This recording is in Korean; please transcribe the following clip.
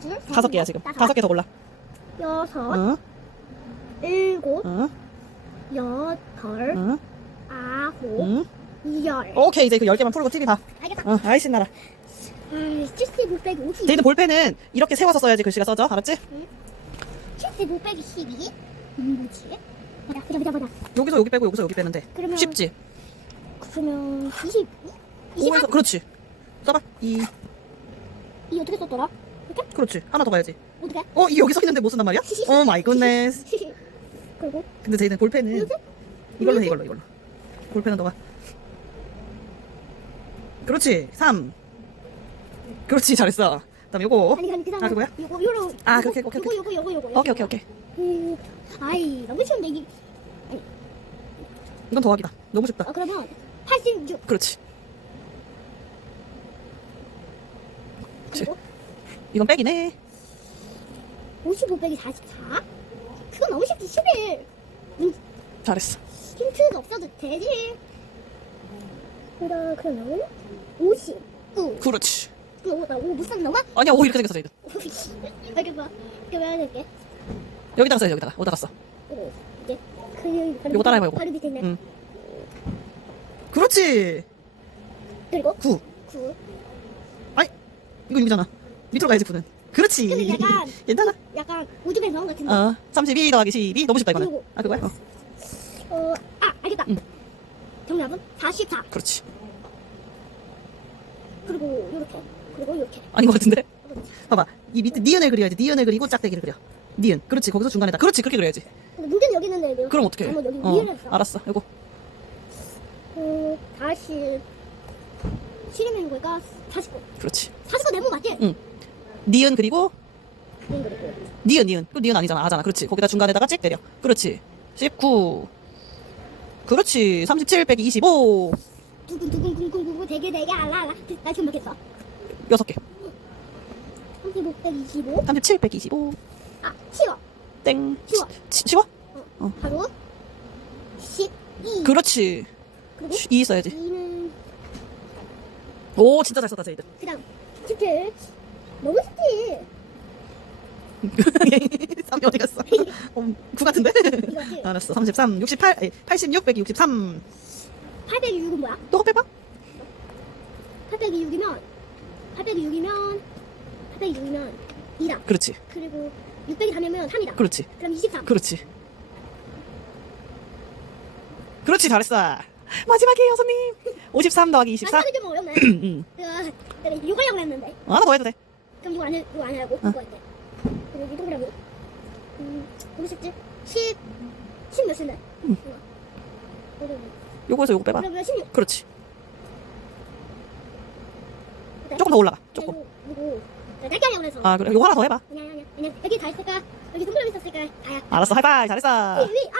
둘, 셋, 다섯 개야 넷, 지금. 다섯, 개 더 골라. 여섯, 응, 일곱, 응, 여덟, 응, 아홉, 응. 열. 오케이 이제 그 열 개만 풀고 TV 봐. 알겠다. 어, 아이 신나라. 아, 75 빼기 50. 제이는 볼펜은 이렇게 세워서 써야지 글씨가 써져. 알았지? 75 빼기 12. 음, 뭐지? 보자, 보자, 보자, 보자. 여기서 여기 빼고 여기서 여기 빼면 돼. 그러면- 쉽지? 그러면 22? 24? 5에서 그렇지. 써봐. 이 이 어떻게 썼더라? 이렇게? 그렇지. 하나 더 가야지. 어떻게? 어, 이 여기 써 있는데 못 쓴단 말이야? 오 마이 굿네스. 그리고 근데 제이는 볼펜은 이렇게? 이걸로 해 이걸로 이걸로. 볼펜은 너가. 그렇지. 3. 그렇지 잘했어. 그다음 요거. 아니 아니 그 다음에 아, 그거야? 요거 요거 아, 그렇게, 오케이, 요거 요거 요거 요거 오케이 오케이 오케이. 음, 아이 너무 쉬운데 이게 이건 더하기다. 너무 쉽다. 아 그러면 86 그렇지. 그리고 이건 빼기네. 55 빼기 44 그건 너무 쉽지 11 음, 잘했어. 힌트가 없어도 되지 그다 그러면 59 그렇지. 그거 나오못 썼나 봐? 아니야 오 이렇게 생겼어 저희도. 이렇게 봐 이렇게 해야 될게 여기다가 써요 여기다가 어디다가 써. 그 바로 따라해봐, 밑에- 요거. 바로 밑에 있네 응. 그렇지. 그리고 9. 9 아이 이거 6이잖아. 밑으로 가야지 9는. 그렇지. 약간 괜찮아. 약간 우주에서 나온 것 같은데 어32 더하기 12 너무 쉽다 이거는. 그리고- 아 그거야? 어 어, 아, 알겠다. 응. 정답은 44. 그렇지. 그리고 요렇게. 그리고 요렇게. 아닌 것 같은데. 봐봐 이 밑에 니은을 그려야지. 니은을 그리고 짝대기를 그려. 니은. 그렇지 거기서 중간에다. 그렇지 그렇게 그려야지. 근데 문제는 여기 있는데 내가 그럼 어떻게? 잘못 여기 어 위에 했어. 알았어. 요거 어, 다시 7이면 거니까 49. 그렇지. 49 내면 맞지? 응. 니은 그리고. 니은 니은. 그 니은 아니잖아. 아잖아. 그렇지. 거기다 중간에다가 찍 때려. 그렇지. 19. 그렇지. 37 빼기 25. 두근 두근 쿵쿵쿵 되게 되게 알라 알라. 나 지금 몇개 써? 6개. 35 빼기 25. 37 빼기 25. 아, 쉬워. 땡. 쉬워. 치, 쉬워? 어. 바로 12. 그렇지. 그리고 2 써야지. 2는 오 진짜 잘 썼다 제이드. 그 다음 17. 너무? 3이 어디 갔어? 어, 9 같은데? 알았어. 33, 68, 아니, 86 빼기 63. 806은 뭐야? 또 빼봐. 800이 6이면 800이 6이면 800이 6이면 2다. 그렇지. 그리고 600이 3이면 3이다. 그렇지. 그럼 23. 그렇지. 그렇지 잘했어. 마지막이에요 손님. 53 더하기 24. 아직은 좀 어렵네. 응. 내가 이거 하려고 했는데. 하나 더 해도 돼. 그럼 이거 안 해, 이거 안 하고 어. 이거 할게. 그리고 이 동그라미. 음, 쉽지? 10, 10 몇인데? 응. 요거에서 요거 빼봐. 그러면 16. 그렇지. 일단 조금 더 올라가. 조금. 그리고 짧게 하려고 해서. 아 그래. 요거 하나 더 해봐. 아니야 아니야. 그냥 여기 다 했을까? 여기 동그라미 있었을까? 다야. 알았어. 하이파이 잘했어. 위, 위, 아,